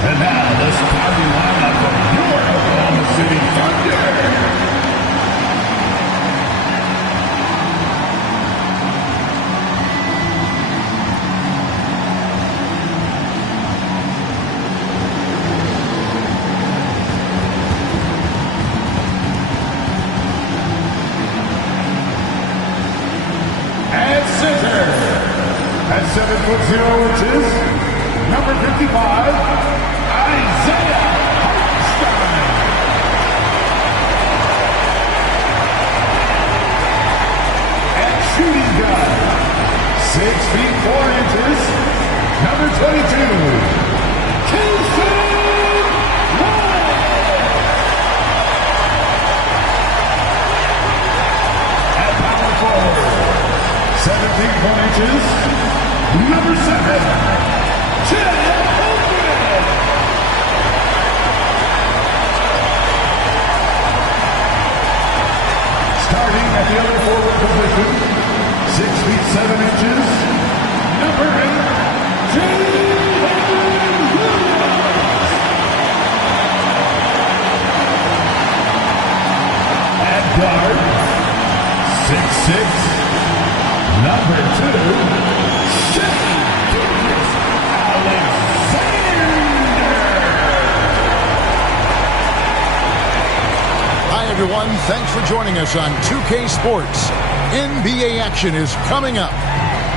And now the starting lineup for your Oklahoma City Thunder. At center, at 7'0", number 55, Isaiah Hartenstein. At shooting guard, 6'4", number 22, Casey Wright. At power forward, 17 inches, number 7, Chet Holmgren. Starting at the other forward position, 6'7", number 8, Jalen Williams. At guard, 6'6", number 2, Shai Gilgeous-Alexander. Hi, everyone. Thanks for joining us on 2K Sports. NBA action is coming up.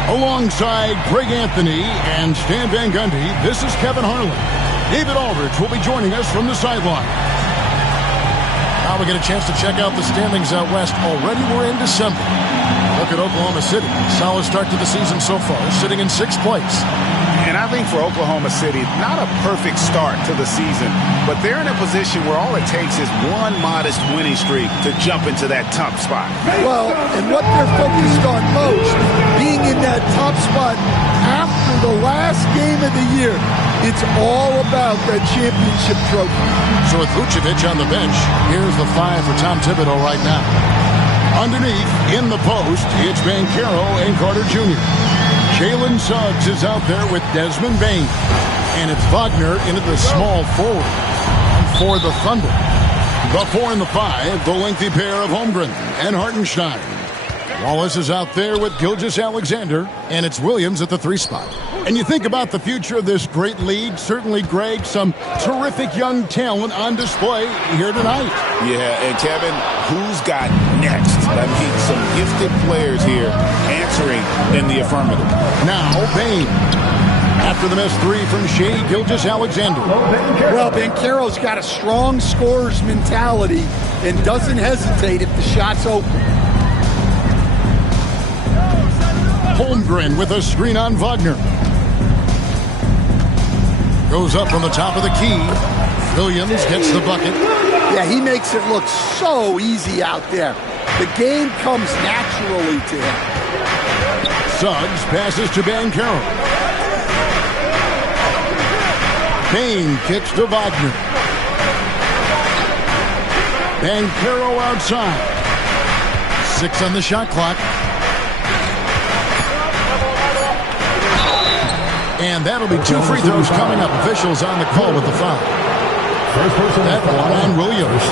Alongside Greg Anthony and Stan Van Gundy, this is Kevin Harlan. David Aldridge will be joining us from the sideline. Now we get a chance to check out the standings out west. Already we're in December. Look at Oklahoma City. Solid start to the season so far, sitting in 6th place. And I think for Oklahoma City, not a perfect start to the season, but they're in a position where all it takes is one modest winning streak to jump into that top spot. Well, and what they're focused on most, being in that top spot after the last game of the year. It's all about that championship trophy. So with Vucevic on the bench, here's the 5 for Tom Thibodeau right now. Underneath, in the post, it's Banchero and Carter Jr. Jalen Suggs is out there with Desmond Bane. And it's Wagner into the small forward for the Thunder. The 4 and the 5, the lengthy pair of Holmgren and Hartenstein. Wallace is out there with Gilgeous-Alexander, and it's Williams at the 3 spot. And you think about the future of this great league, certainly, Greg, some terrific young talent on display here tonight. Yeah, and Kevin, who's got next? I mean, some gifted players here answering in the affirmative. Now, Bane. After the missed 3 from Shai Gilgeous-Alexander. Well, Banchero's got a strong scorer's mentality and doesn't hesitate if the shot's open. Holmgren with a screen on Wagner. Goes up from the top of the key. Williams gets the bucket. Yeah, he makes it look so easy out there. The game comes naturally to him. Suggs passes to Banchero. Bane kicks to Wagner. Banchero outside. 6 on the shot clock. And that'll be 2 free throws coming up. Officials on the call with the foul. That one on Williams.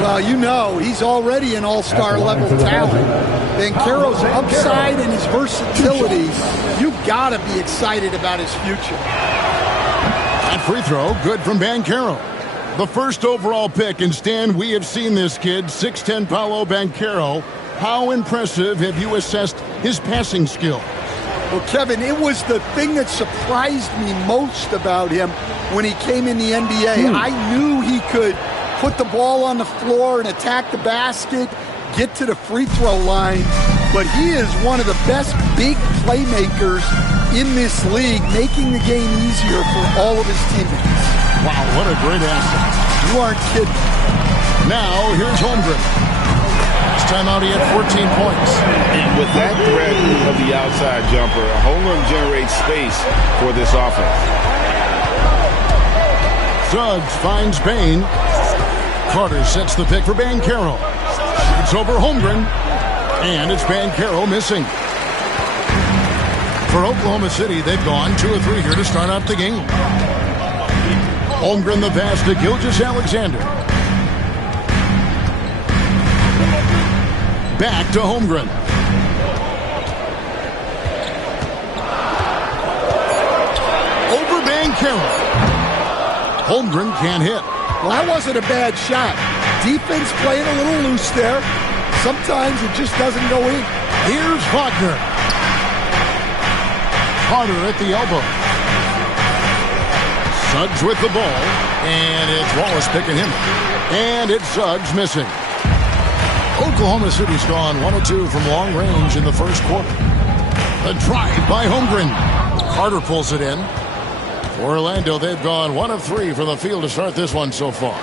Well, you know, he's already an all-star level talent. Banchero's upside and his versatility, you've got to be excited about his future. That free throw, good from Banchero. The first overall pick, and Stan, we have seen this kid, 6'10" Paolo Banchero. How impressive have you assessed his passing skill? Well, Kevin, it was the thing that surprised me most about him when he came in the NBA. I knew he could put the ball on the floor and attack the basket, get to the free throw line, but he is one of the best big playmakers in this league, making the game easier for all of his teammates. Wow, what a great asset. You aren't kidding. Now, here's Holmgren. Last time out, he had 14 points. And with that threat of the outside jumper, Holmgren generates space for this offense. Suggs finds Bane. Carter sets the pick for Banchero. Shoots over Holmgren. And it's Banchero missing. For Oklahoma City, they've gone 2 of 3 here to start out the game. Holmgren the pass to Gilgeous-Alexander. Back to Holmgren. Over Banchero. Holmgren can't hit. Well, that wasn't a bad shot. Defense playing a little loose there. Sometimes it just doesn't go in. Here's Wagner. Carter at the elbow. Suggs with the ball. And it's Wallace picking him. And it's Suggs missing. Oklahoma City's gone 1 of 2 from long range in the first quarter. The drive by Holmgren. Carter pulls it in. For Orlando, they've gone 1 of 3 from the field to start this one so far.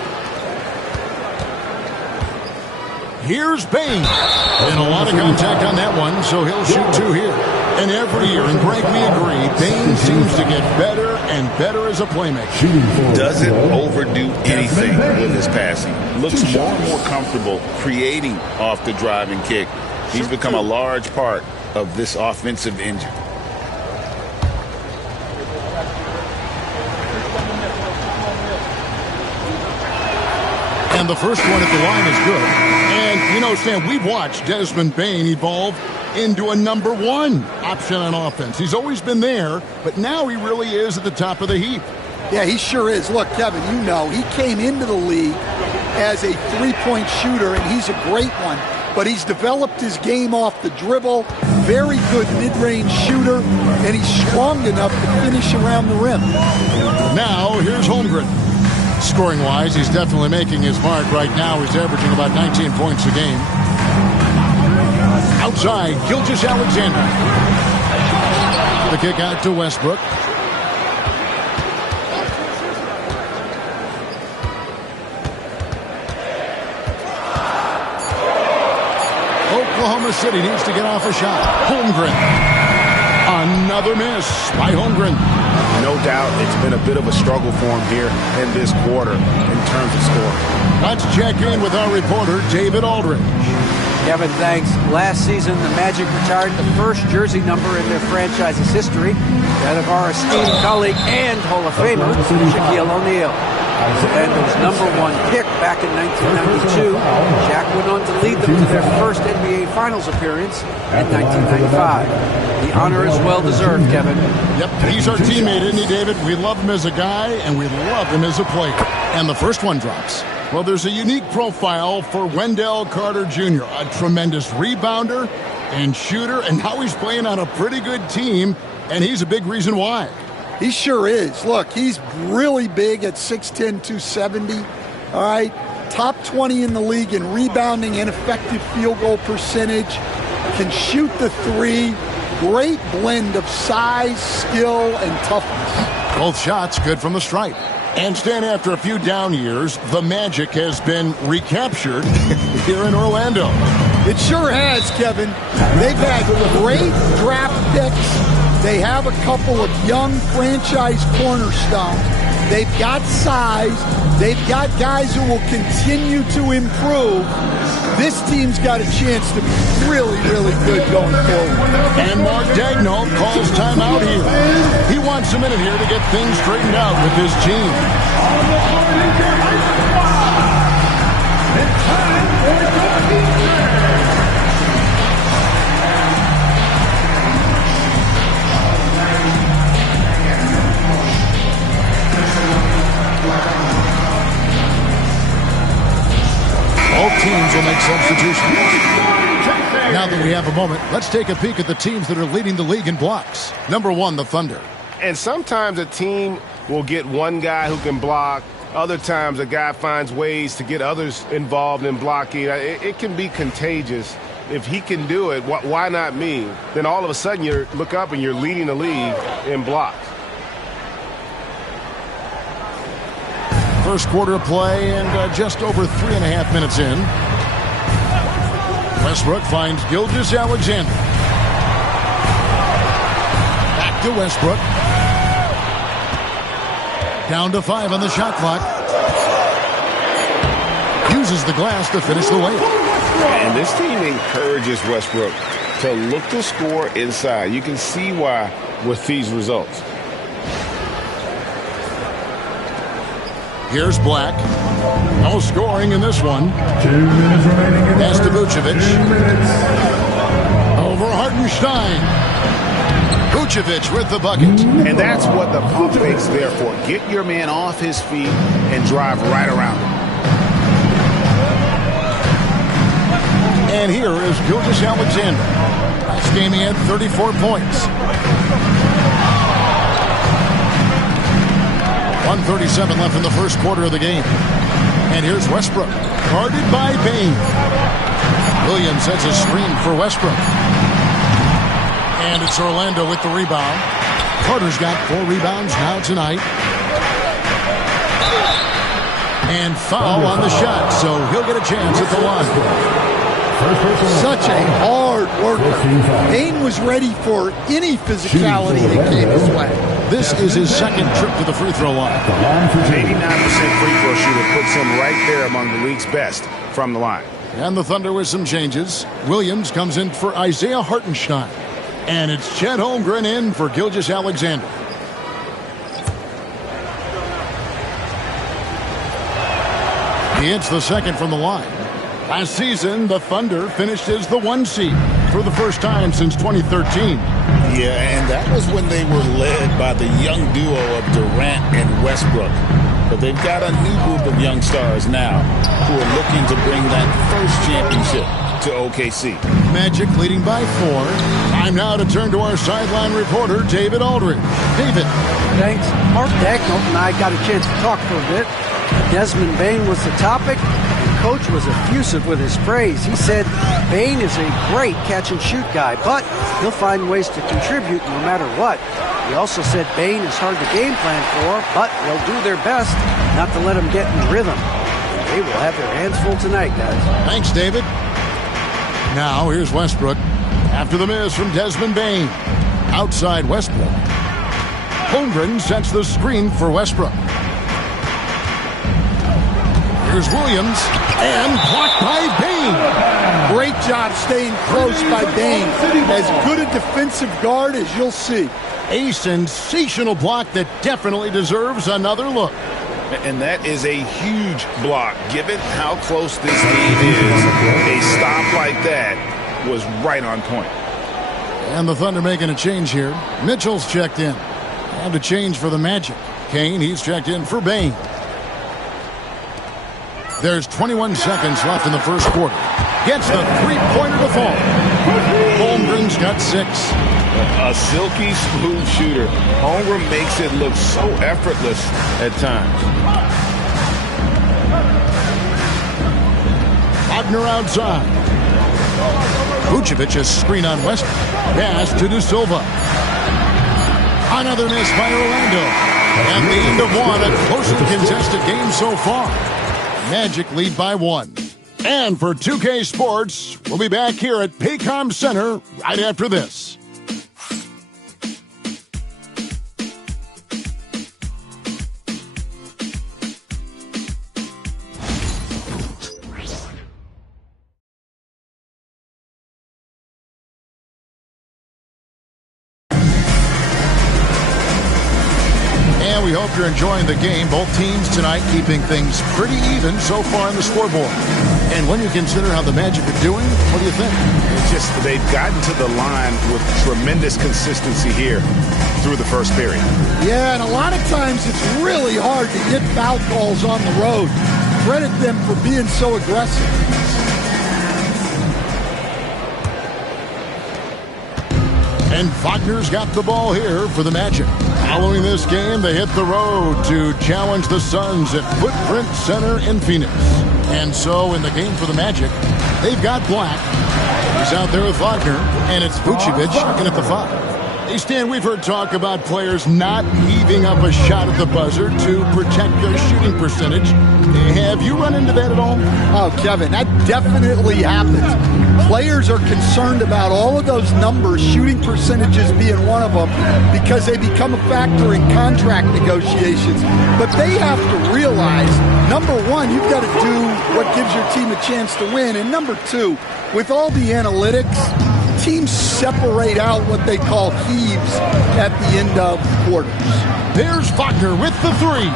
Here's Bane. And a lot of contact on that one, so he'll shoot 2 here. And every year, and Greg, we agree, Bane seems to get better and better as a playmaker. Doesn't overdo anything with his passing. Looks more and more comfortable creating off the driving kick. He's become a large part of this offensive engine. And the first one at the line is good. And, you know, Stan, we've watched Desmond Bane evolve into a number 1 option on offense. He's always been there, but now he really is at the top of the heap. Yeah, he sure is. Look, Kevin, you know, he came into the league as a three-point shooter, and he's a great one. But he's developed his game off the dribble, very good mid-range shooter, and he's strong enough to finish around the rim. Now, here's Holmgren. Scoring-wise, he's definitely making his mark. Right now, he's averaging about 19 points a game. Outside, Gilgeous-Alexander. The kick out to Westbrook. Oklahoma City needs to get off a shot. Holmgren. Another miss by Holmgren. No doubt it's been a bit of a struggle for him here in this quarter in terms of scoring. Let's check in with our reporter, David Aldridge. Kevin, thanks. Last season, the Magic retired the first jersey number in their franchise's history, that of our esteemed colleague and Hall of Famer, Shaquille O'Neal. Orlando's #1 pick back in 1992, Shaq went on to lead them to their first NBA Finals appearance in 1995. The honor is well-deserved, Kevin. Yep, he's our teammate, isn't he, David? We love him as a guy, and we love him as a player. And the first one drops. Well, there's a unique profile for Wendell Carter Jr., a tremendous rebounder and shooter, and now he's playing on a pretty good team, and he's a big reason why. He sure is. Look, he's really big at 6'10", 270. All right, top 20 in the league in rebounding and effective field goal percentage. Can shoot the 3. Great blend of size, skill, and toughness. Both shots good from the stripe. And Stan, after a few down years, the Magic has been recaptured here in Orlando. It sure has, Kevin. They've had great draft picks. They have a couple of young franchise cornerstones. They've got size. They've got guys who will continue to improve. This team's got a chance to be really, really good going forward. And Mark Daigneault calls timeout here. He wants a minute here to get things straightened out with his team. It's time for talking. Both teams will make substitutions. Now that we have a moment, let's take a peek at the teams that are leading the league in blocks. Number 1, the Thunder. And sometimes a team will get one guy who can block. Other times a guy finds ways to get others involved in blocking. It can be contagious. If he can do it, why not me? Then all of a sudden you look up and you're leading the league in blocks. First quarter of play and just over 3.5 minutes in. Westbrook finds Gilgeous-Alexander. Back to Westbrook. Down to 5 on the shot clock. Uses the glass to finish the layup. And this team encourages Westbrook to look to score inside. You can see why with these results. Here's Black. No scoring in this one. 2 minutes remaining in the Pass to first. Vucevic. 2 minutes. Over Hartenstein. Vucevic with the bucket. And that's what the pump fake's there for. Get your man off his feet and drive right around him. And here is Gilgeous-Alexander. Last game he had 34 points. 1:37 left in the first quarter of the game. And here's Westbrook, guarded by Bane. Williams sets a screen for Westbrook. And it's Orlando with the rebound. Carter's got 4 rebounds now tonight. And foul on the shot, so he'll get a chance at the line. Such a hard worker. Bane was ready for any physicality that came his way. This is his second trip to the free throw line. 89% free throw shooter puts him right there among the league's best from the line. And the Thunder with some changes. Williams comes in for Isaiah Hartenstein. And it's Chet Holmgren in for Gilgeous-Alexander. He hits the second from the line. Last season, the Thunder finished as the 1 seed for the first time since 2013. Yeah, and that was when they were led by the young duo of Durant and Westbrook. But they've got a new group of young stars now who are looking to bring that first championship to OKC. Magic leading by 4. Time now to turn to our sideline reporter, David Aldridge. David. Thanks. Mark Dagnall and I got a chance to talk for a bit. Desmond Bane was the topic. Coach was effusive with his praise. He said Bane is a great catch-and-shoot guy, but he'll find ways to contribute no matter what. He also said Bane is hard to game plan for, but they'll do their best not to let him get in rhythm. They will have their hands full tonight, guys. Thanks, David. Now, here's Westbrook. After the miss from Desmond Bane. Outside Westbrook. Holmgren sets the screen for Westbrook. Here's Williams, and blocked by Bane. Great job staying close by Bane. As good a defensive guard as you'll see. A sensational block that definitely deserves another look. And that is a huge block. Given how close this game is, a stop like that was right on point. And the Thunder making a change here. Mitchell's checked in. And a change for the Magic. Kane, he's checked in for Bane. There's 21 seconds left in the first quarter. Gets the three-pointer to fall. Holmgren's got 6. A silky smooth shooter. Holmgren makes it look so effortless at times. Wagner outside. Vucevic's screen on West. Pass to De Silva. Another miss by Orlando. And the end of one, a closely contested game so far. Magic lead by 1. And for 2K Sports, we'll be back here at Paycom Center right after this. We hope you're enjoying the game. Both teams tonight keeping things pretty even so far on the scoreboard. And when you consider how the Magic are doing, what do you think? It's just they've gotten to the line with tremendous consistency here through the first period. Yeah, and a lot of times it's really hard to get foul calls on the road. Credit them for being so aggressive. And Wagner's got the ball here for the Magic. Following this game, they hit the road to challenge the Suns at Footprint Center in Phoenix. And so in the game for the Magic, they've got Black. He's out there with Wagner, and it's Vucevic in at the 5. Hey, Stan, we've heard talk about players not heaving up a shot at the buzzer to protect their shooting percentage. Have you run into that at all? Oh, Kevin, that definitely happens. Players are concerned about all of those numbers, shooting percentages being one of them, because they become a factor in contract negotiations. But they have to realize, number one, you've got to do what gives your team a chance to win. And number two, with all the analytics, teams separate out what they call heaves at the end of quarters. There's Wagner with the 3.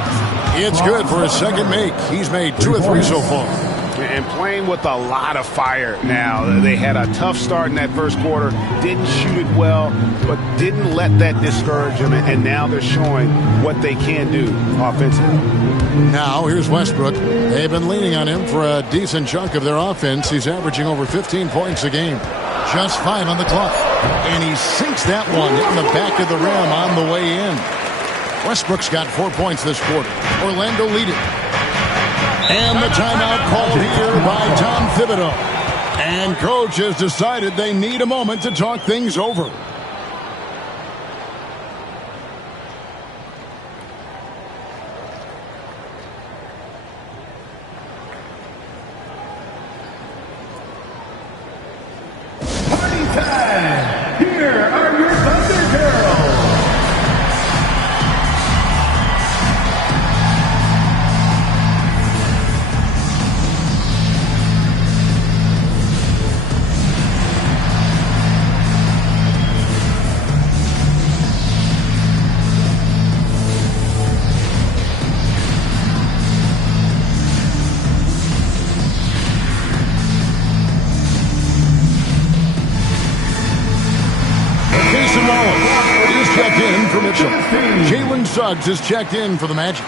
It's good for his second make. He's made 2 of 3 so far. And playing with a lot of fire now. They had a tough start in that first quarter, didn't shoot it well, but didn't let that discourage them, and now they're showing what they can do offensively. Now, here's Westbrook. They've been leaning on him for a decent chunk of their offense. He's averaging over 15 points a game. Just 5 on the clock. And he sinks that one in the back of the rim on the way in. Westbrook's got 4 points this quarter. Orlando lead it. And the timeout called here by Tom Thibodeau. And coach has decided they need a moment to talk things over. Party time! Here are your Thunder Girls! Jalen Suggs is checked in for the Magic.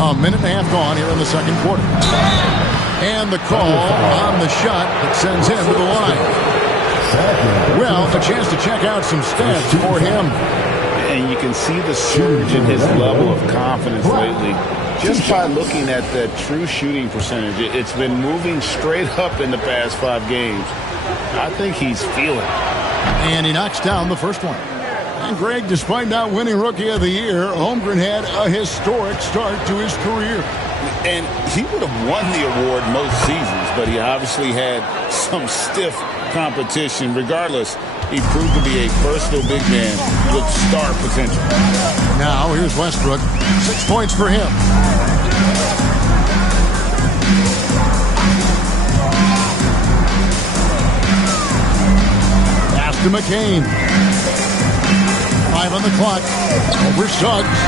A minute and a half gone here in the second quarter. And the call on the shot that sends him to the line. Well, a chance to check out some stats for him. And you can see the surge in his level of confidence lately just by looking at the true shooting percentage. It's been moving straight up in the past 5 games. I think he's feeling it. And he knocks down the first one. And Greg, despite not winning Rookie of the Year, Holmgren had a historic start to his career. And he would have won the award most seasons, but he obviously had some stiff competition. Regardless, he proved to be a versatile big man with star potential. Now, here's Westbrook. 6 points for him. Pass to McCain. 5 on the clock. Over Suggs.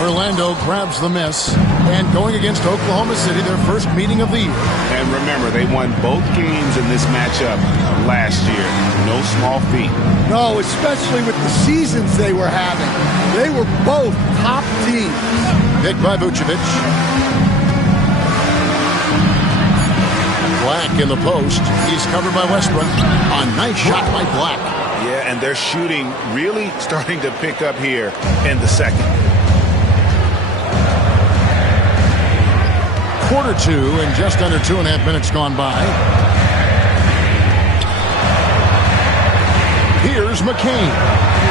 Orlando grabs the miss. And going against Oklahoma City, their first meeting of the year. And remember, they won both games in this matchup last year. No small feat. No, especially with the seasons they were having. They were both top teams. Picked by Vucevic. Black in the post. He's covered by Westbrook. A nice shot by Black. Yeah, and their shooting really starting to pick up here in the second. Quarter 2 and just under 2.5 minutes gone by. Here's McCain.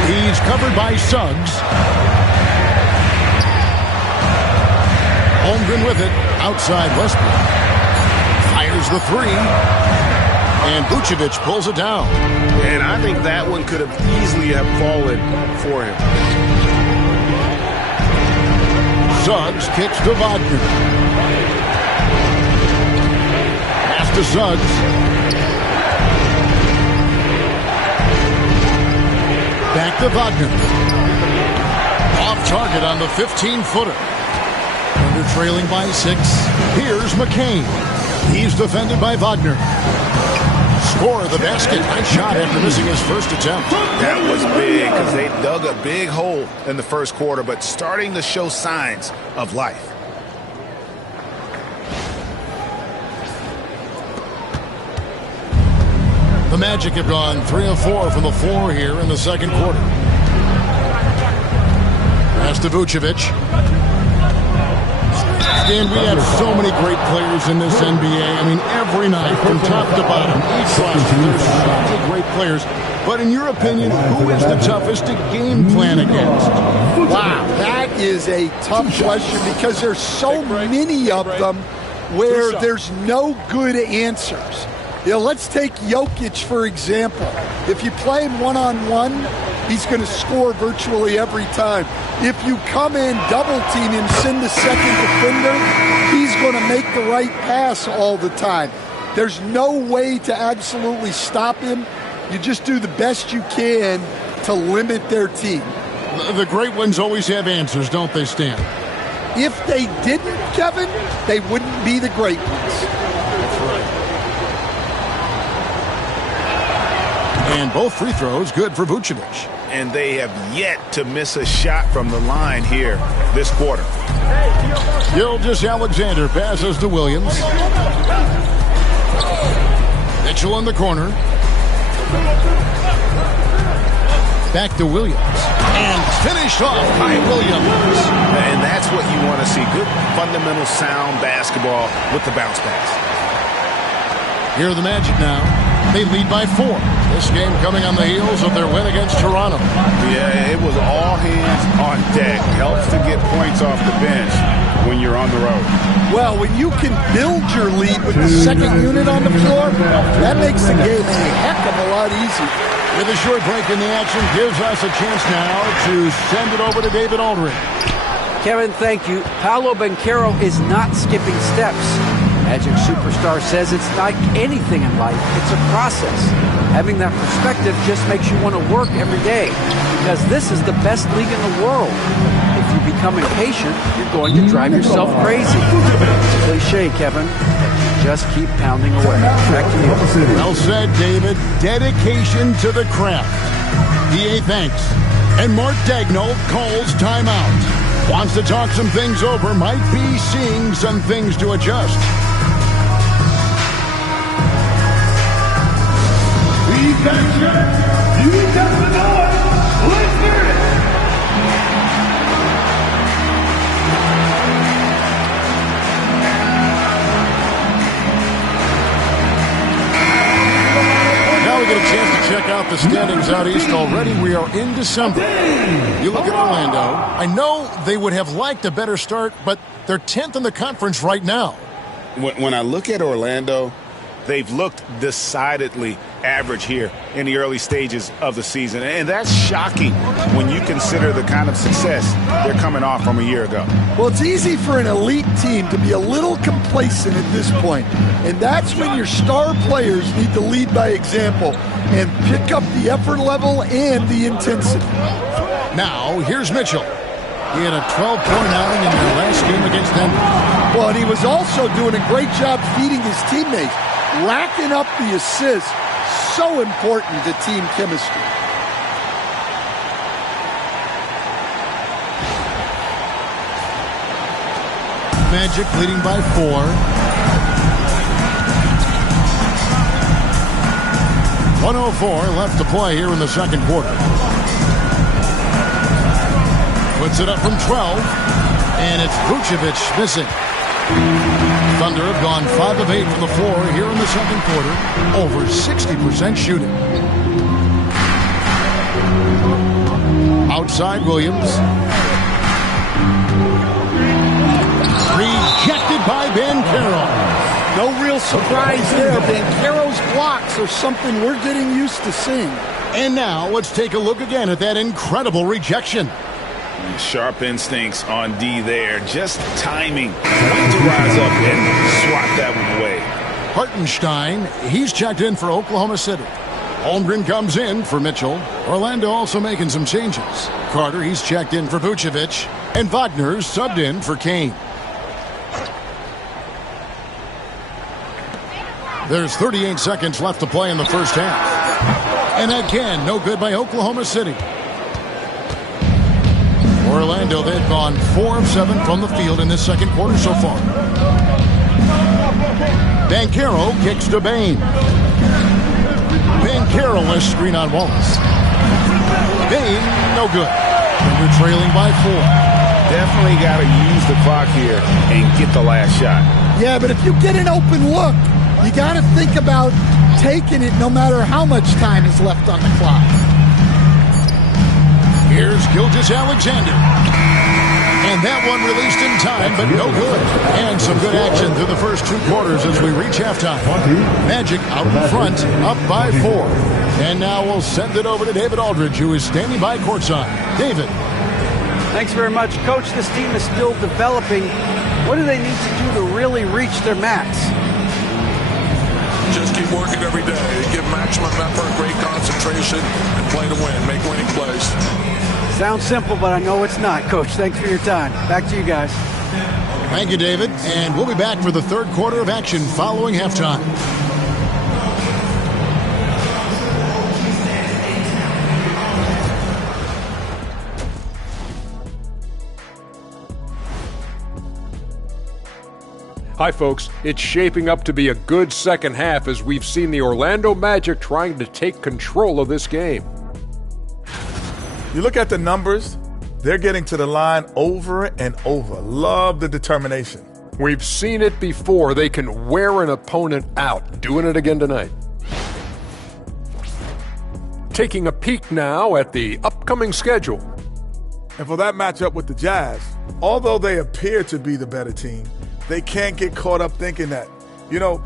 He's covered by Suggs. Holmgren with it. Outside Westbrook. Fires the 3. And Vucevic pulls it down. And I think that one could have easily have fallen for him. Suggs kicks to Wagner. To Suggs. Back to Wagner. Off target on the 15-footer. Under trailing by 6. Here's McCain. He's defended by Wagner. Score of the basket. Nice shot after missing his first attempt. That was big because they dug a big hole in the first quarter, but starting to show signs of life. The Magic have gone 3 of 4 from the floor here in the second quarter. Pass to Vucevic. Dan, we have so many great players in this NBA. I mean, every night, from top to bottom, each roster, there's so many great players. But in your opinion, who is the toughest to game plan against? Wow, that is a tough question because there's so many of them where there's no good answers. Let's take Jokic, for example. If you play him one-on-one, he's going to score virtually every time. If you come in, double-team him, send the second defender, he's going to make the right pass all the time. There's no way to absolutely stop him. You just do the best you can to limit their team. The great ones always have answers, don't they, Stan? If they didn't, Kevin, they wouldn't be the great ones. That's right. And both free throws good for Vucevic. And they have yet to miss a shot from the line here this quarter. Gilgeous-Alexander passes to Williams. Mitchell in the corner. Back to Williams. And finished off by Williams. And that's what you want to see. Good, fundamental, sound basketball with the bounce pass. Here are the Magic now. They lead by 4. This game coming on the heels of their win against Toronto. Yeah, it was all hands on deck. Helps to get points off the bench when you're on the road. Well, when you can build your lead with the second unit on the floor, that makes the game a heck of a lot easier. With a short break in the action, gives us a chance now to send it over to David Aldridge. Kevin, thank you. Paolo Banchero is not skipping steps. Magic superstar says it's like anything in life. It's a process. Having that perspective just makes you want to work every day because this is the best league in the world. If you become impatient, you're going to drive yourself crazy. It's a cliche, Kevin. Just keep pounding away. Back to you. Well said, David. Dedication to the craft. EA thanks. And Mark Daigneault calls timeout. Wants to talk some things over. Might be seeing some things to adjust. You got to know it. Let's hear it. Now we get a chance to check out the standings out east already. We are in December. You look at Orlando. I know they would have liked a better start, but they're 10th in the conference right now. When I look at Orlando, they've looked decidedly average here in the early stages of the season. And that's shocking when you consider the kind of success they're coming off from a year ago. Well, it's easy for an elite team to be a little complacent at this point. And that's when your star players need to lead by example and pick up the effort level and the intensity. Now, here's Mitchell. He had a 12-point outing in their last game against Denver. Well, and he was also doing a great job feeding his teammates, racking up the assists. So important to team chemistry. Magic leading by 4. .104 left to play here in the second quarter. Puts it up from 12, and it's Vucevic missing. Thunder have gone 5 of 8 from the floor here in the second quarter, over 60% shooting. Outside Williams. Rejected by Banchero. No real surprise there. Banchero's blocks are something we're getting used to seeing. And now let's take a look again at that incredible rejection. Sharp instincts on D there. Just timing. When to rise up and swat that one away. Hartenstein, he's checked in for Oklahoma City. Holmgren comes in for Mitchell. Orlando also making some changes. Carter, he's checked in for Vucevic. And Wagner's subbed in for Kane. There's 38 seconds left to play in the first half. And again, no good by Oklahoma City. Orlando, they've gone 4 of 7 from the field in this second quarter so far. Banchero kicks to Bane. Banchero-less screen on Wallace. Bane, no good. And we're trailing by 4. Definitely got to use the clock here and get the last shot. Yeah, but if you get an open look, you got to think about taking it no matter how much time is left on the clock. Here's Gilgeous-Alexander. And that one released in time, but no good. And some good action through the first 2 quarters as we reach halftime. Magic out in front, up by 4. And now we'll send it over to David Aldridge, who is standing by courtside. David. Thanks very much. Coach, this team is still developing. What do they need to do to really reach their max? Just keep working every day. Give maximum effort, great concentration, and play to win. Make winning plays. Sounds simple, but I know it's not. Coach, thanks for your time. Back to you guys. Thank you, David. And we'll be back for the third quarter of action following halftime. Hi, folks. It's shaping up to be a good second half as we've seen the Orlando Magic trying to take control of this game. You look at the numbers, they're getting to the line over and over. Love the determination. We've seen it before. They can wear an opponent out. Doing it again tonight. Taking a peek now at the upcoming schedule. And for that matchup with the Jazz, although they appear to be the better team, they can't get caught up thinking that. You know,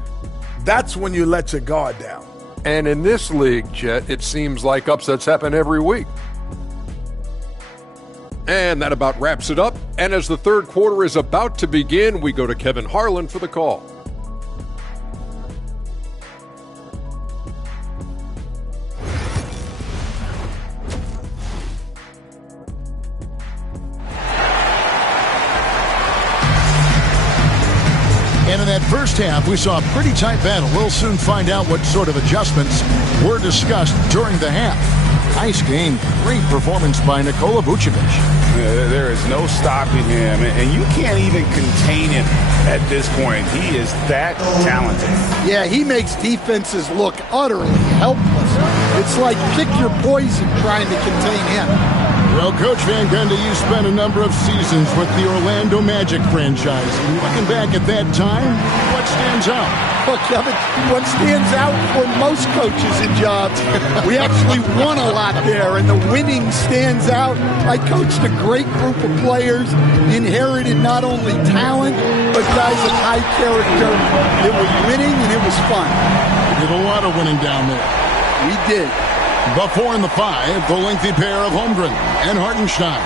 that's when you let your guard down. And in this league, Jet, it seems like upsets happen every week. And that about wraps it up. And as the third quarter is about to begin, we go to Kevin Harlan for the call. And in that first half, we saw a pretty tight battle. We'll soon find out what sort of adjustments were discussed during the half. Nice game. Great performance by Nikola Vucevic. There is no stopping him, and you can't even contain him at this point. He is that talented. Yeah, he makes defenses look utterly helpless. It's like pick your poison trying to contain him. Well, Coach Van Gundy, you spent a number of seasons with the Orlando Magic franchise. Looking back at that time, what stands out? Well, Kevin, what stands out for most coaches and jobs, we actually won a lot there, and the winning stands out. I coached a great group of players, inherited not only talent, but guys of high character. It was winning, and it was fun. We did a lot of winning down there. We did. The 4 and the 5, the lengthy pair of Holmgren and Hartenstein.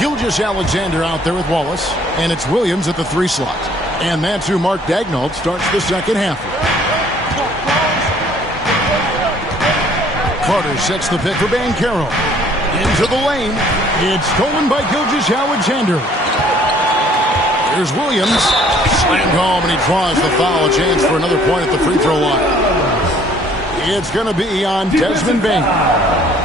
Gilgeous-Alexander out there with Wallace, and it's Williams at the 3 slot. And that's who Mark Daigneault starts the second half with. Carter sets the pick for Banchero. Into the lane. It's stolen by Gilgeous-Alexander. Here's Williams. Slammed home, and he draws the foul. A chance for another point at the free throw line. It's going to be on Desmond Bain.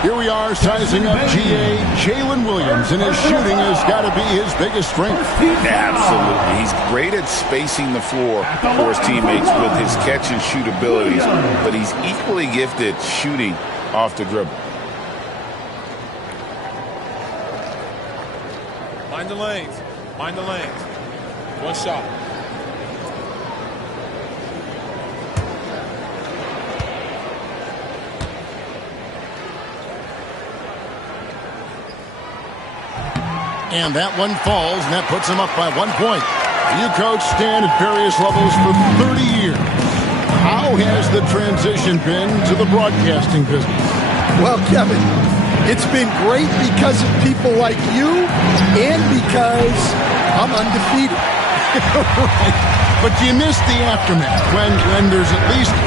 Here we are sizing up GA Jalen Williams, and his shooting has got to be his biggest strength. Absolutely. He's great at spacing the floor for his teammates with his catch and shoot abilities, but he's equally gifted shooting off the dribble. Mind the lanes. Mind the lanes. One shot. And that one falls, and that puts him up by 1 point. You, Coach, stand at various levels for 30 years. How has the transition been to the broadcasting business? Well, Kevin, it's been great because of people like you and because I'm undefeated. Right. But do you miss the aftermath when there's at least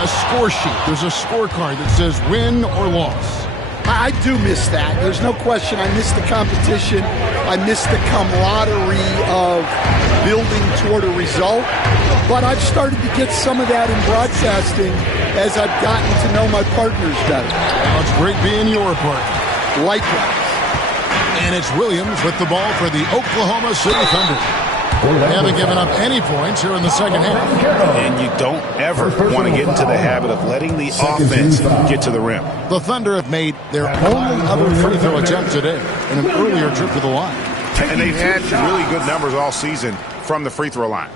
a score sheet? There's a scorecard that says win or loss. I do miss that. There's no question. I miss the competition. I miss the camaraderie of building toward a result. But I've started to get some of that in broadcasting as I've gotten to know my partners better. Well, it's great being your partner. Likewise. And it's Williams with the ball for the Oklahoma City Thunder. They haven't given up any points here in the second half. And you don't ever want to get into the habit of letting the offense get to the rim. The Thunder have made their only other free throw attempt today in an earlier trip to the line. And they've had really good numbers all season from the free throw line.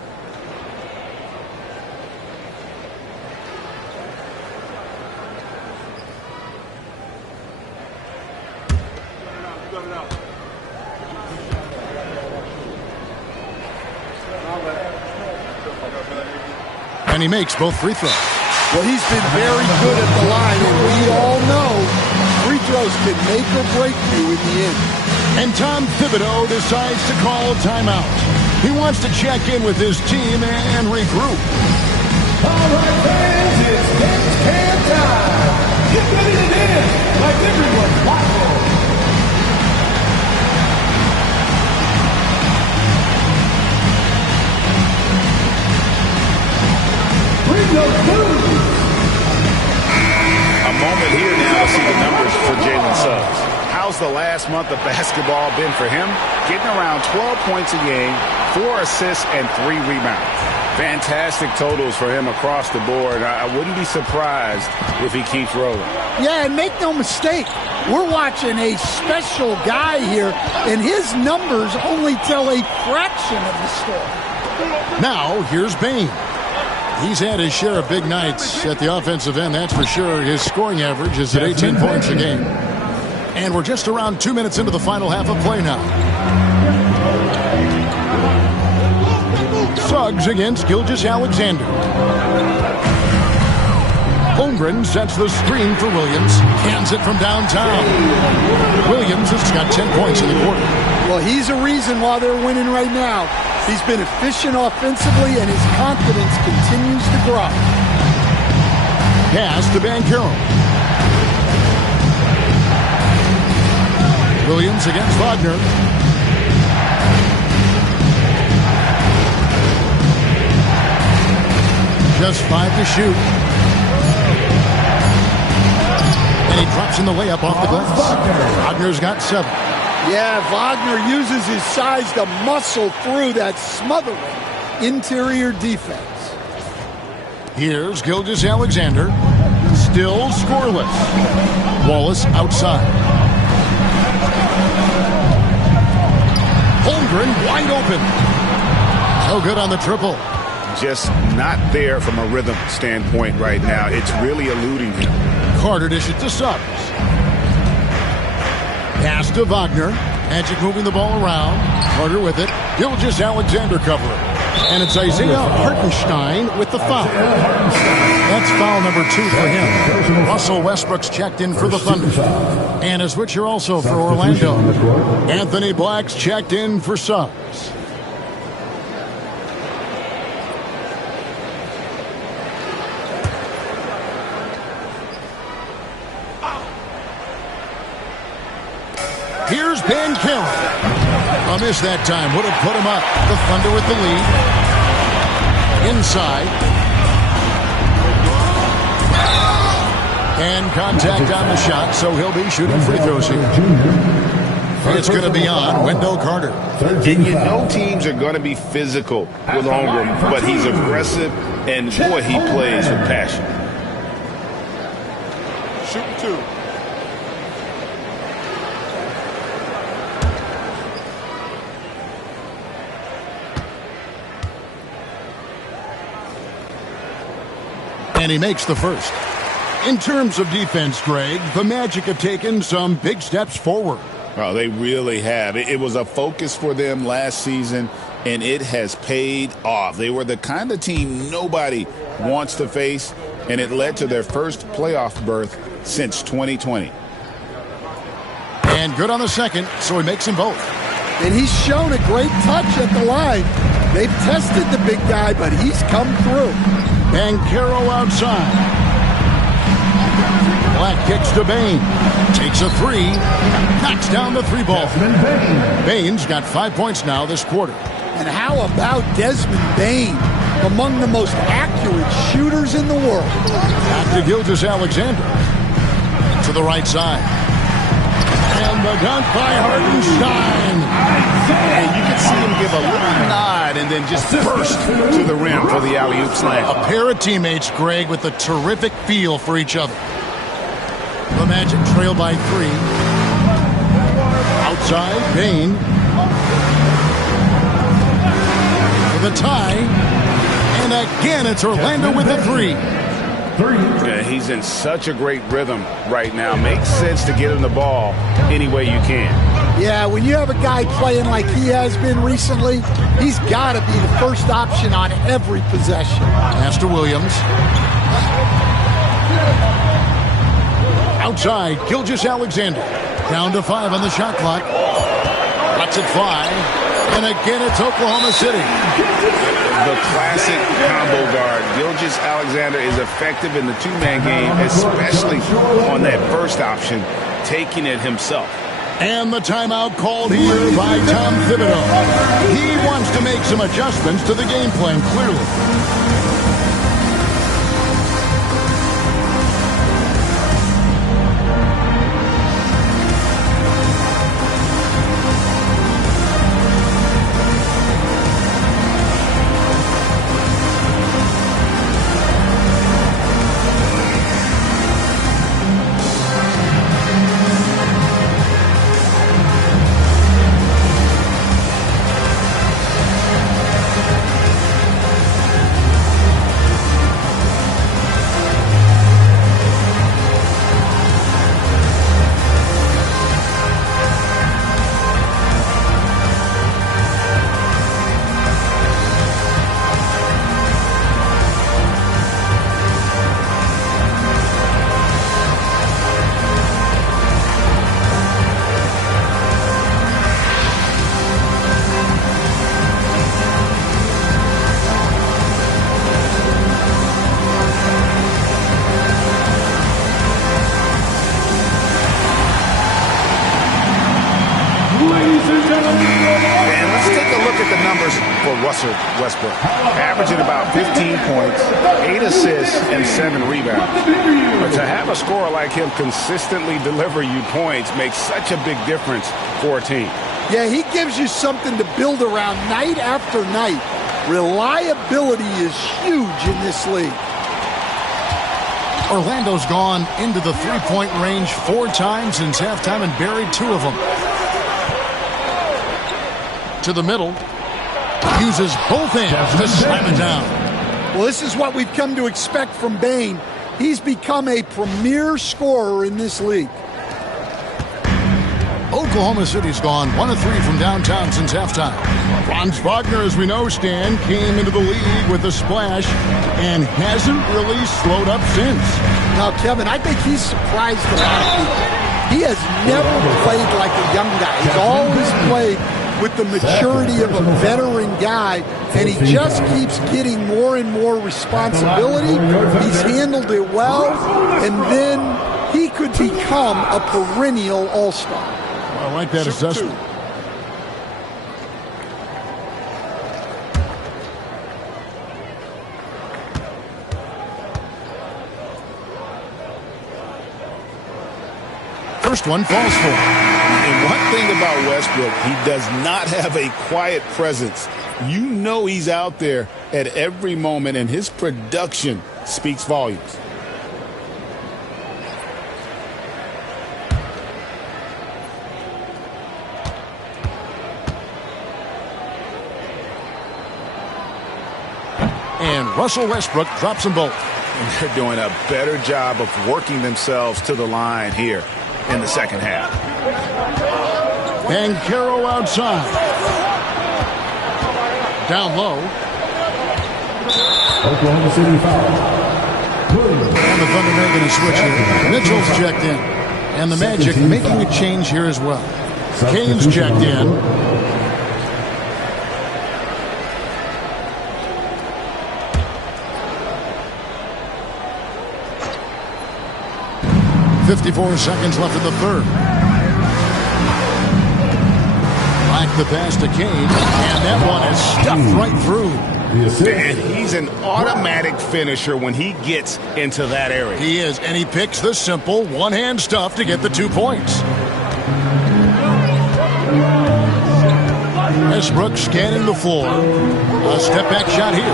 And he makes both free throws. Well, he's been very good at the line, and we all know free throws can make or break you in the end. And Tom Thibodeau decides to call timeout. He wants to check in with his team and regroup. All right, fans, it's dance can time. Get ready to dance like everyone's watching. Bring those boots. A moment here now to see the numbers for Jalen Suggs. How's the last month of basketball been for him? Getting around 12 points a game, 4 assists, and 3 rebounds. Fantastic totals for him across the board. I wouldn't be surprised if he keeps rolling. Yeah, and make no mistake, we're watching a special guy here, and his numbers only tell a fraction of the story. Now, here's Bane. He's had his share of big nights at the offensive end, that's for sure. His scoring average is at 18 points a game. And we're just around 2 minutes into the final half of play now. Suggs against Gilgeous-Alexander. Holmgren sets the screen for Williams. Hands it from downtown. Williams has got 10 points in the quarter. Well, he's a reason why they're winning right now. He's been efficient offensively, and his confidence continues to grow. Pass to Banchero. Williams against Wagner. Just 5 to shoot. And he drops in the layup off the glass. Wagner's got 7. Yeah, Wagner uses his size to muscle through that smothering interior defense. Here's Gilgeous-Alexander. Still scoreless. Wallace outside. Holmgren wide open. No good on the triple. Just not there from a rhythm standpoint right now. It's really eluding him. Carter dishes to Suggs. Pass to Wagner. Magic moving the ball around. Carter with it. Gilgeous-Alexander covering. And it's Isaiah Hartenstein with the foul. That's foul number 2 for him. Russell Westbrook's checked in for the Thunder. And a switcher also for Orlando. Anthony Black's checked in for Suggs. Here's Banchero. A miss that time. Would have put him up. The Thunder with the lead. Inside. And contact on the shot, so he'll be shooting free throws here. It's going to be on Wendell Carter. And you know teams are going to be physical with Holmgren, but he's aggressive, and boy, he plays with passion. Shooting 2. And he makes the first. In terms of defense, Greg, the Magic have taken some big steps forward. Oh, they really have. It was a focus for them last season, and it has paid off. They were the kind of team nobody wants to face, and it led to their first playoff berth since 2020. And good on the second, so he makes them both. And he's shown a great touch at the line. They've tested the big guy, but he's come through. Banchero outside. Black kicks to Bane. Takes a 3. Knocks down the 3 ball. Bane's got 5 points now this quarter. And how about Desmond Bane? Among the most accurate shooters in the world. Back to Gilgeous-Alexander. To the right side. And the dunk by Hartenstein. And you can see him give a little nod and then just burst to the rim for the alley-oop slam. A pair of teammates, Greg, with a terrific feel for each other. The Magic trail by 3. Outside, Bane. For the tie. And again, it's Orlando with the 3. Yeah, he's in such a great rhythm right now. Makes sense to get him the ball any way you can. Yeah, when you have a guy playing like he has been recently, he's got to be the first option on every possession. Pass to Williams. Outside, Gilgeous-Alexander. Down to 5 on the shot clock. Lets it fly. And again, it's Oklahoma City. The classic combo guard. Gilgeous-Alexander is effective in the two-man game, especially on that first option, taking it himself. And the timeout called here by Tom Thibodeau. He wants to make some adjustments to the game plan, clearly. And let's take a look at the numbers for Russell Westbrook. Averaging about 15 points, 8 assists, and 7 rebounds. But to have a scorer like him consistently deliver you points makes such a big difference for a team. Yeah, he gives you something to build around night after night. Reliability is huge in this league. Orlando's gone into the three-point range 4 times since halftime and buried 2 of them. To the middle. Uses both hands to slam it down. Well, this is what we've come to expect from Bane. He's become a premier scorer in this league. Oklahoma City's gone 1 of 3 from downtown since halftime. Franz Wagner, as we know, Stan, came into the league with a splash and hasn't really slowed up since. Now, Kevin, I think he's surprised a lot of people. He has never played like a young guy. He's always played with the maturity of a veteran guy, and he just keeps getting more and more responsibility. He's handled it well, and then he could become a perennial all-star. I like that assessment. First one falls for him. And one thing about Westbrook, he does not have a quiet presence. You know he's out there at every moment, and his production speaks volumes. And Russell Westbrook drops them both. And they're doing a better job of working themselves to the line here in the second half. Banchero outside. Down low. Oklahoma City foul. And the Thunder making a switch here. Mitchell's checked in. And the Magic making a change here as well. Kane's checked in. .54 seconds left in the third. Back the pass to Kane, and that one is stuffed right through. And he's an automatic finisher when he gets into that area. He is, and he picks the simple one-hand stuff to get the 2 points. Westbrook scanning the floor. A step-back shot here.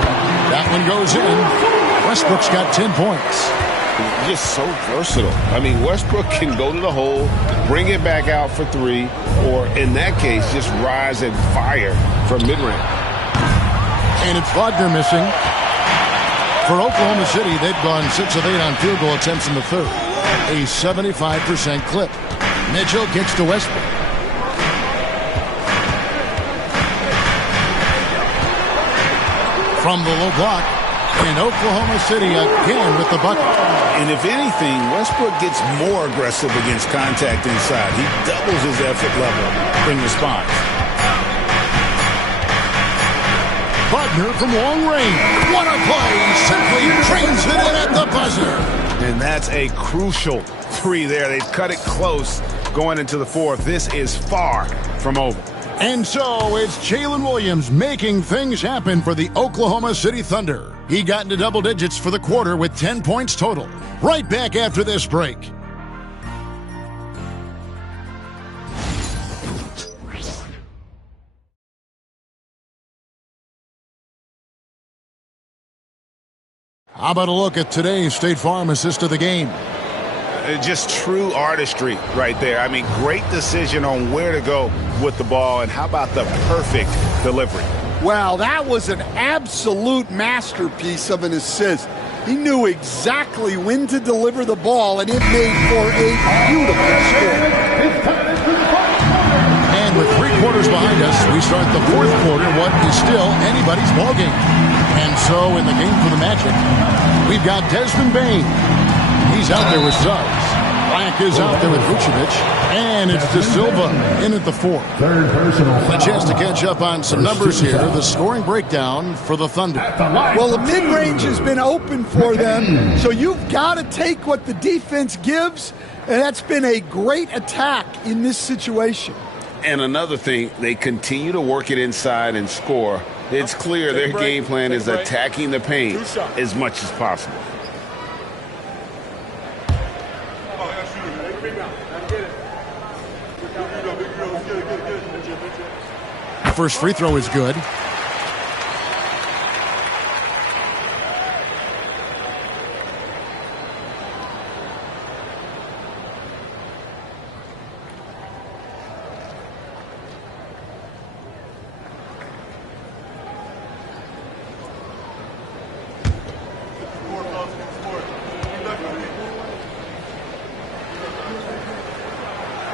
That one goes in. Westbrook's got 10 points. Just so versatile. I mean, Westbrook can go to the hole, bring it back out for 3, or in that case, just rise and fire from mid-range. And it's Wagner missing. For Oklahoma City, they've gone 6 of 8 on field goal attempts in the third. A 75% clip. Mitchell kicks to Westbrook. from the low block. And Oklahoma City again with the bucket. And if anything, Westbrook gets more aggressive against contact inside. He doubles his effort level in response. Butner from long range. What a play. Simply trains it in at the buzzer. And that's a crucial three there. They cut it close going into the fourth. This is far from over. And so it's Jalen Williams making things happen for the Oklahoma City Thunder. He got into double digits for the quarter with 10 points total. Right back after this break. How about a look at today's State Farm assist of the game? Just true artistry right there. I mean, great decision on where to go with the ball, and how about the perfect delivery? Well, that was an absolute masterpiece of an assist. He knew exactly when to deliver the ball, and it made for a beautiful score. And with 3 quarters behind us, we start the fourth quarter, what is still anybody's ball game. And so in the game for the Magic, we've got Desmond Bane. He's out there with Suggs. Black is out there with Vucevic. And it's De Silva in at the fourth. A chance to catch up on some numbers here. The scoring breakdown for the Thunder. Well, the mid-range has been open for them, so you've got to take what the defense gives, and that's been a great attack in this situation. And another thing, they continue to work it inside and score. It's clear their game plan is attacking the paint as much as possible. First free throw is good.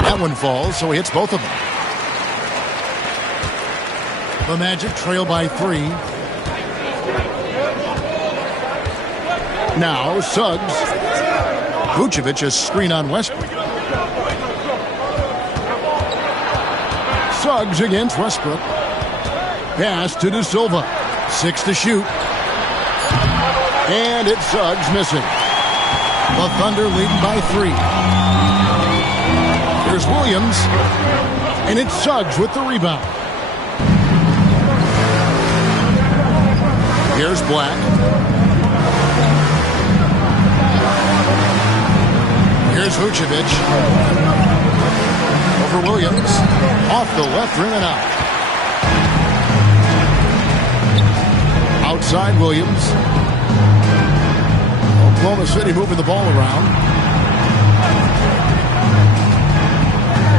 That one falls, so he hits both of them. The Magic trail by 3. Now Suggs. Vucevic is screen on Westbrook. Suggs against Westbrook. Pass to De Silva. 6 to shoot. And it's Suggs missing. The Thunder leading by 3. Here's Williams. And it's Suggs with the rebound. Here's Black. Here's Vucevic. Over Williams. Off the left rim and out. Outside Williams. Oklahoma City moving the ball around.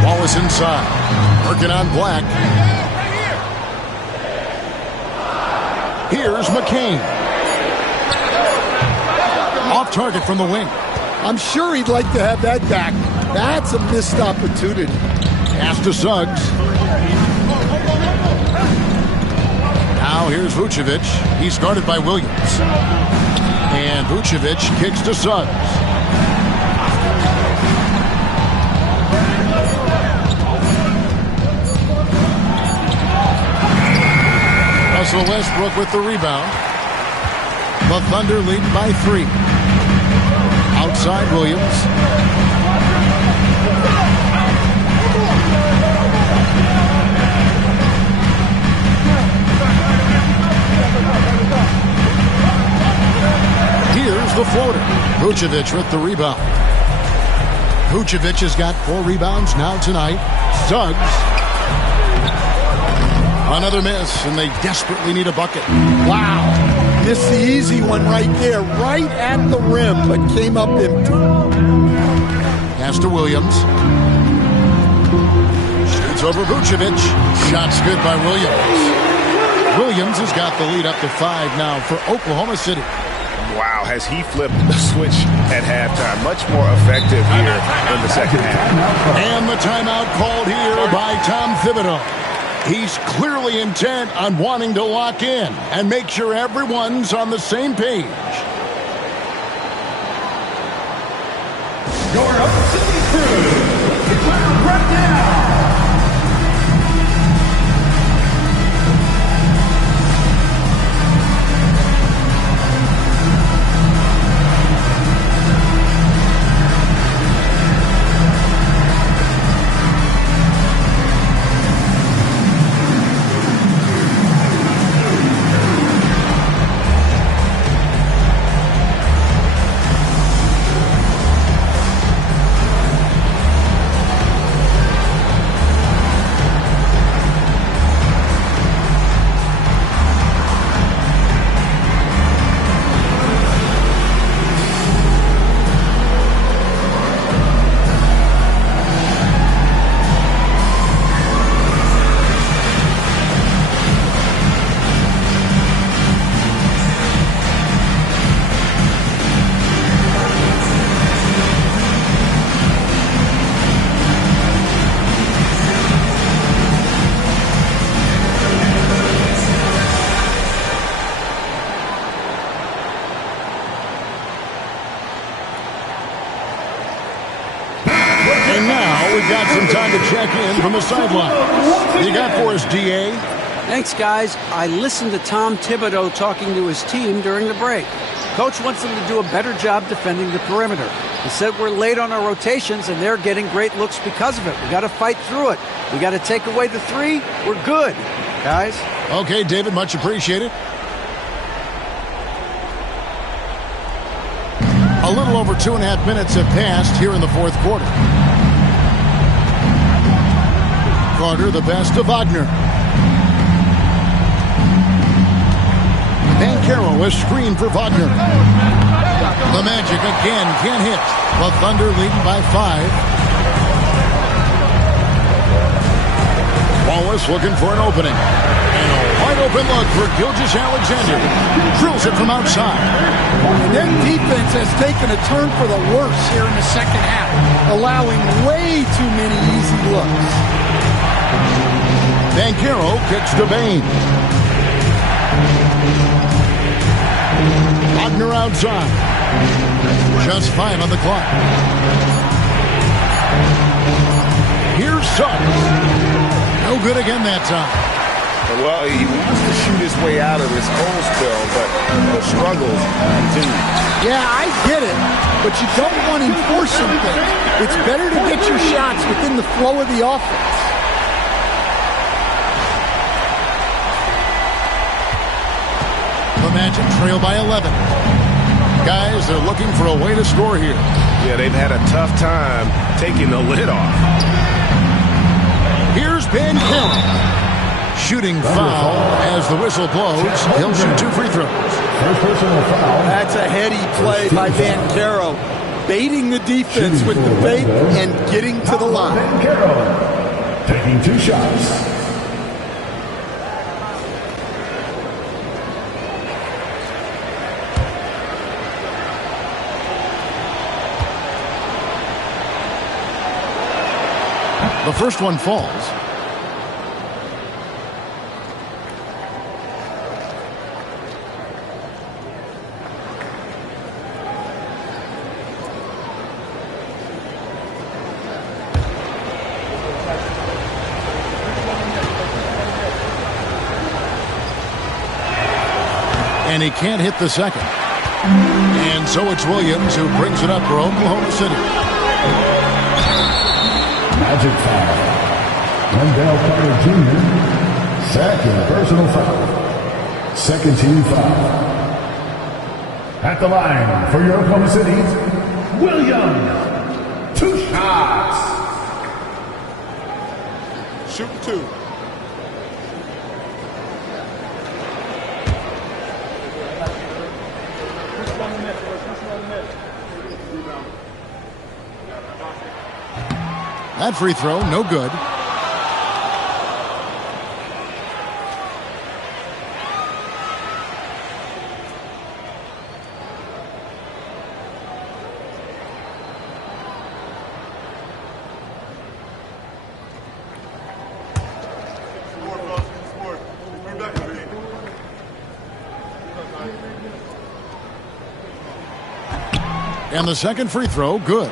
Wallace inside. Working on Black. Here's McCain. Off target from the wing. I'm sure he'd like to have that back. That's a missed opportunity. Pass to Suggs. Now here's Vucevic. He's guarded by Williams. And Vucevic kicks to Suggs. Russell Westbrook with the rebound. The Thunder leading by 3. Outside Williams. Here's the floater. Vucevic with the rebound. Vucevic has got 4 rebounds now tonight. Suggs. Another miss, and they desperately need a bucket. Wow. Missed the easy one right there, right at the rim, but came up empty. Pass to Williams. Shoots over Vucevic. Shot's good by Williams. Williams has got the lead up to 5 now for Oklahoma City. Wow, has he flipped the switch at halftime. Much more effective here in the second half. And the timeout called here by Tom Thibodeau. He's clearly intent on wanting to lock in and make sure everyone's on the same page. Your opposing crew, get round right now. And now we've got some time to check in from the sideline. You got for us, DA? Thanks, guys. I listened to Tom Thibodeau talking to his team during the break. Coach wants them to do a better job defending the perimeter. He said we're late on our rotations, and they're getting great looks because of it. We got to fight through it. We got to take away the three. We're good, guys. Okay, David, much appreciated. A little over 2.5 minutes have passed here in the fourth quarter. Carter, the best to Wagner. Banchero, a screen for Wagner. The Magic again can't hit. The Thunder leading by 5. Wallace looking for an opening. And a wide open look for Gilgeous-Alexander. Drills it from outside. And their defense has taken a turn for the worse here in the second half, allowing way too many easy looks. Banchero kicks to Bane. Wagner outside. Just 5 on the clock. Here's Suggs. No good again that time. Well, he wants to shoot his way out of this cold spell, but the struggles continue. Yeah, I get it, but you don't want to enforce something. It's better to get your shots within the flow of the offense. The Magic trail by 11. Guys, they're looking for a way to score here. Yeah, they've had a tough time taking the lid off. Here's Banchero. Shooting foul as the whistle blows. He'll shoot 2 free throws. First personal foul. That's a heady play by Banchero, baiting the defense with the bait and getting to the line. Banchero taking 2 shots. The first one falls. And he can't hit the second. And so it's Williams who brings it up for Oklahoma City. Magic foul. Wendell Carter Jr. Second personal foul. Second team foul. At the line for your Oklahoma City, Williams. 2 shots. Shoot 2. That free throw, no good. And the second free throw, good.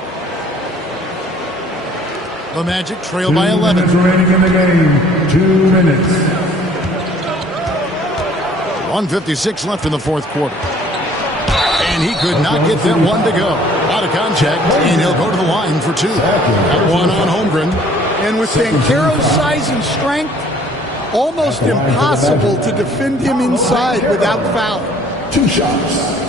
The Magic trail by 11. Remaining in the game, 2 minutes. 1:56 left in the fourth quarter. And he could not get that one to go. Out of contact, and he'll go to the line for 2. That one on Holmgren. And with Banchero's size and strength, almost impossible to defend him inside without fouling. 2 shots.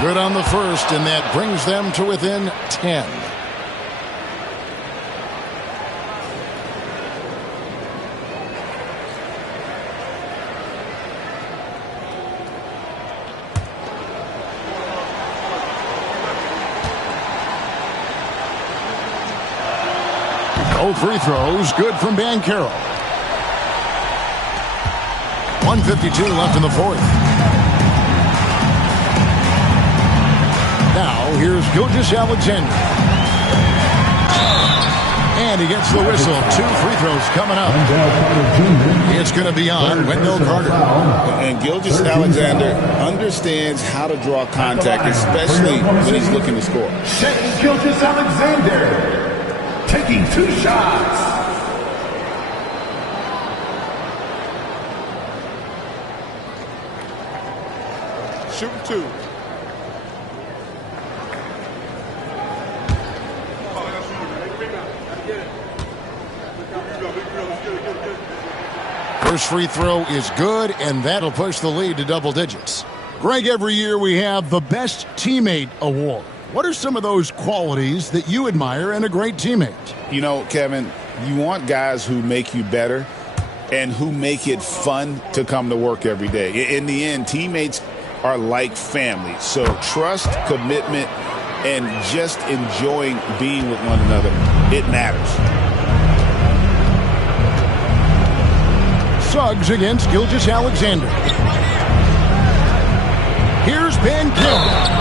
Good on the first, and that brings them to within 10. No free throws, good from Banchero. 1:52 left in the fourth. Now, here's Gilgeous-Alexander. And he gets the whistle. 2 free throws coming up. It's going to be on Wendell Carter. And Gilgeous-Alexander understands how to draw contact, especially when he's looking to score. Shea Gilgeous-Alexander taking 2 shots. Shooting 2. First free throw is good, and that'll push the lead to double digits. Greg, every year we have the Best Teammate Award. What are some of those qualities that you admire in a great teammate? You know, Kevin, you want guys who make you better and who make it fun to come to work every day. In the end, teammates are like family. So trust, commitment, and just enjoying being with one another, it matters. Suggs against Gilgeous-Alexander. Here's Banchero.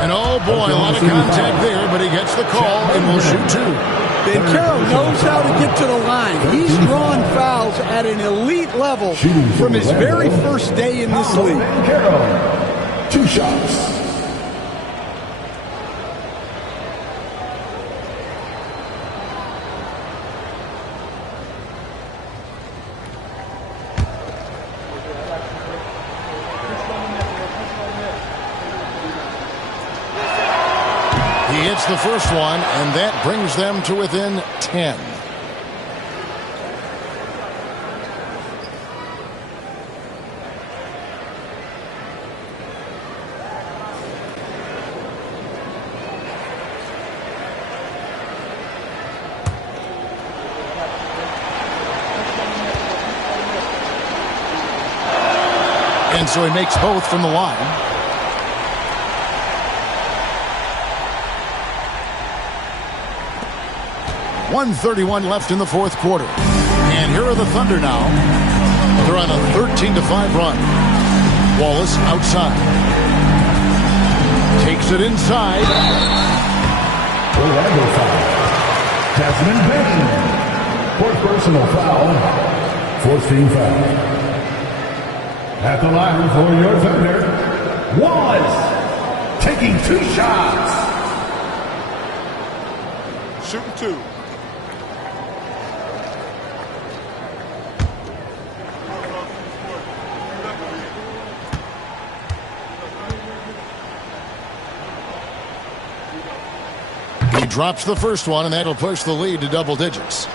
And oh boy, a lot of contact there, but he gets the call and will shoot 2. Banchero knows how to get to the line. He's drawn fouls at an elite level from his very first day in this league. 2 shots. He hits the first one, and that brings them to within 10. And so he makes both from the line. .131 left in the fourth quarter. And here are the Thunder now. They're on a 13-5 run. Wallace outside. Takes it inside. Orlando foul. Desmond Bain. 4th personal foul. 4th team foul. At the line for your Thunder, Wallace taking 2 shots. Shooting 2. He drops the first one, and that'll push the lead to double digits.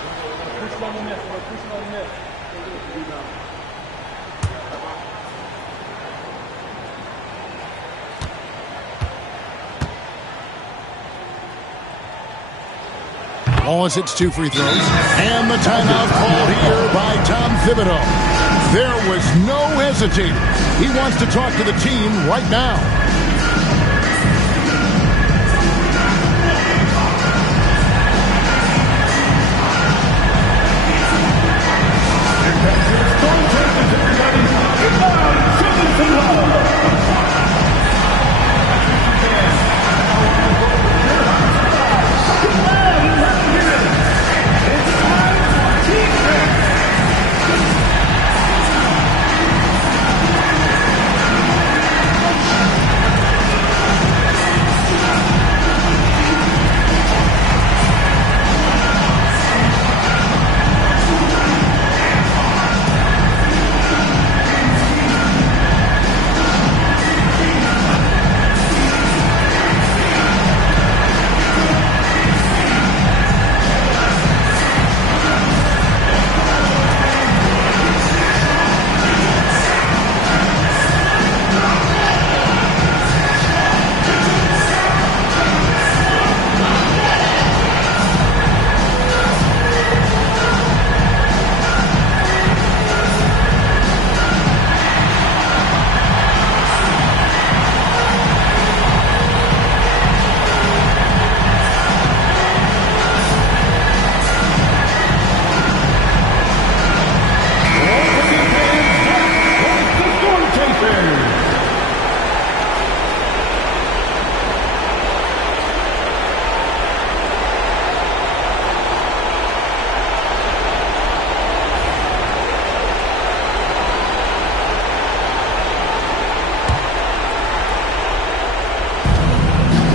Wallace hits 2 free throws. And the timeout called here by Tom Thibodeau. There was no hesitating. He wants to talk to the team right now.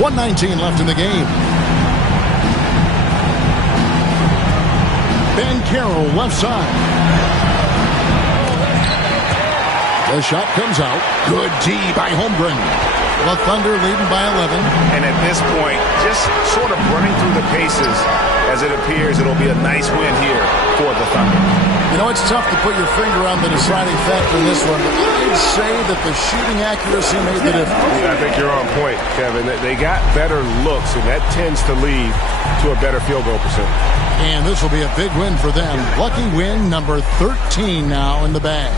1:19 left in the game. Banchero left side. The shot comes out. Good D by Holmgren. The Thunder leading by 11. And at this point, just sort of running through the paces, as it appears it'll be a nice win here for the Thunder. You know, it's tough to put your finger on the deciding factor in this one, but I'd say that the shooting accuracy made the difference. I think you're on point, Kevin. They got better looks, and that tends to lead to a better field goal percentage. And this will be a big win for them. Lucky win number 13 now in the bag.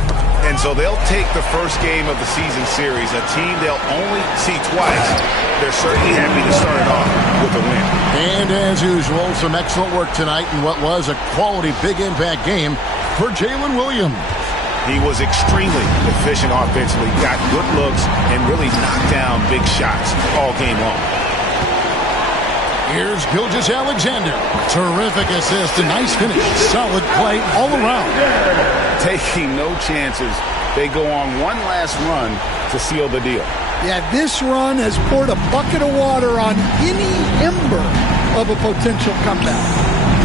And so they'll take the first game of the season series, a team they'll only see twice. They're certainly happy to start it off with a win. And as usual, some excellent work tonight in what was a quality big impact game for Jalen Williams. He was extremely efficient offensively, got good looks, and really knocked down big shots all game long. Here's Gilgeous-Alexander. Terrific assist, a nice finish. Solid play all around. Taking no chances. They go on one last run to seal the deal. Yeah, this run has poured a bucket of water on any ember of a potential comeback.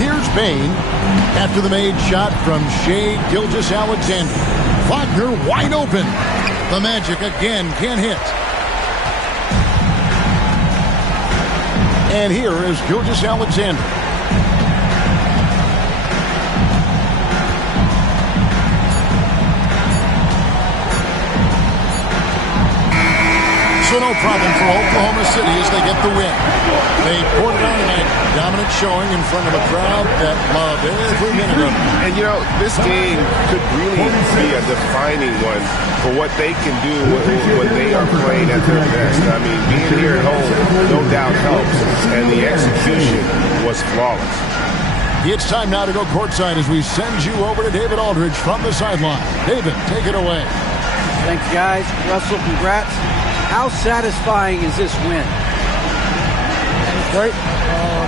Here's Bain after the made shot from Shai Gilgeous-Alexander. Wagner wide open. The Magic again can't hit. And here is Gilgeous-Alexander. So no problem for Oklahoma City as they get the win. They poured it on tonight. Dominant showing in front of a crowd that loved every minute of it. And, you know, this game could really be a defining one for what they can do when they are playing at their best. I mean, being here at home, no doubt helps, and the execution was flawless. It's time now to go courtside as we send you over to David Aldridge from the sideline. David, take it away. Thanks, guys. Russell, congrats. How satisfying is this win? It's great.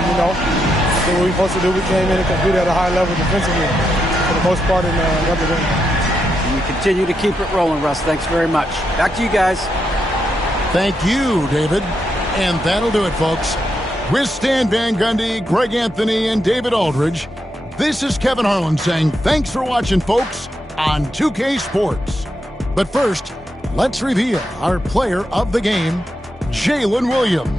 You know, what we're supposed to do, we came in and competed at a high level defensively for the most part and got the win. And you continue to keep it rolling, Russ. Thanks very much. Back to you guys. Thank you, David. And that'll do it, folks. With Stan Van Gundy, Greg Anthony, and David Aldridge, this is Kevin Harlan saying thanks for watching, folks, on 2K Sports. But first, let's reveal our player of the game, Jalen Williams.